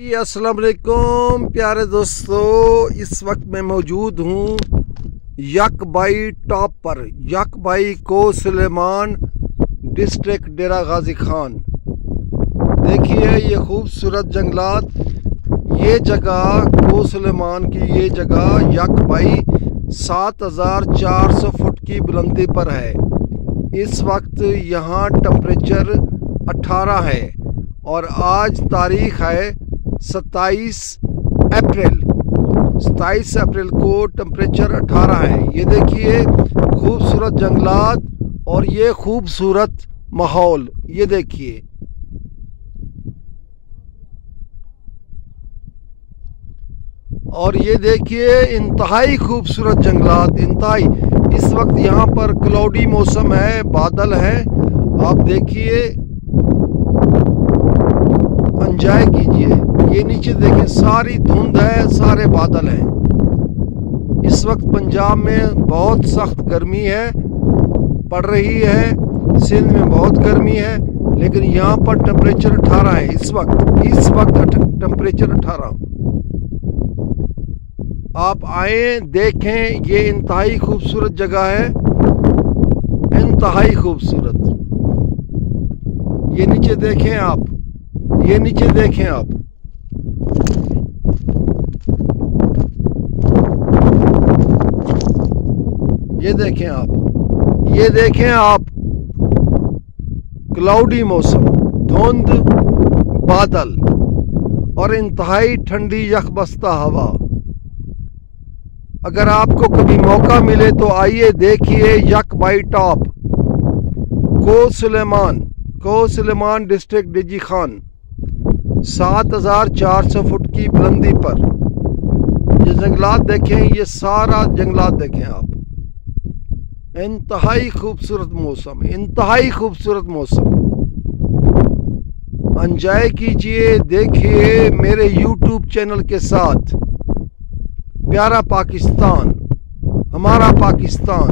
अस्सलाम वालेकुम प्यारे दोस्तों, इस वक्त मैं मौजूद हूँ यकबाई टॉप पर। यकबाई को सुलेमान डिस्ट्रिक्ट डेरा गाजी खान। देखिए ये खूबसूरत जंगलात, ये जगह को सुलेमान की ये जगह यकबाई 7400 फुट की बुलंदी पर है। इस वक्त यहाँ टेम्परेचर 18 है और आज तारीख है 27 अप्रैल को टेम्परेचर 18 है। ये देखिए खूबसूरत जंगलात और ये खूबसूरत माहौल, ये देखिए। और ये देखिए इंतहाई खूबसूरत जंगलात, इंतहाई। इस वक्त यहाँ पर क्लाउडी मौसम है, बादल है। आप देखिए, एंजॉय कीजिए। ये नीचे देखें, सारी धुंध है, सारे बादल हैं। इस वक्त पंजाब में बहुत सख्त गर्मी है, पड़ रही है। सिंध में बहुत गर्मी है, लेकिन यहाँ पर टेम्परेचर 18 है। इस वक्त टेम्परेचर 18। आप आए, देखें, ये इंतहाई खूबसूरत जगह है, इंतहाई खूबसूरत। ये नीचे देखें आप, ये नीचे देखें आप। ये देखें आप, ये देखें आप, क्लाउडी मौसम, धुंध, बादल और इंतहाई ठंडी यकबस्ता हवा। अगर आपको कभी मौका मिले तो आइए, देखिए यकबाई टॉप को Sulaiman district DG Khan 7400 foot की बुलंदी पर। ये जंगलात देखें, ये सारा जंगलात देखें आप। इंतहाई खूबसूरत मौसम, इंतहाई खूबसूरत मौसम। एंजॉय कीजिए, देखिए मेरे YouTube चैनल के साथ। प्यारा पाकिस्तान, हमारा पाकिस्तान।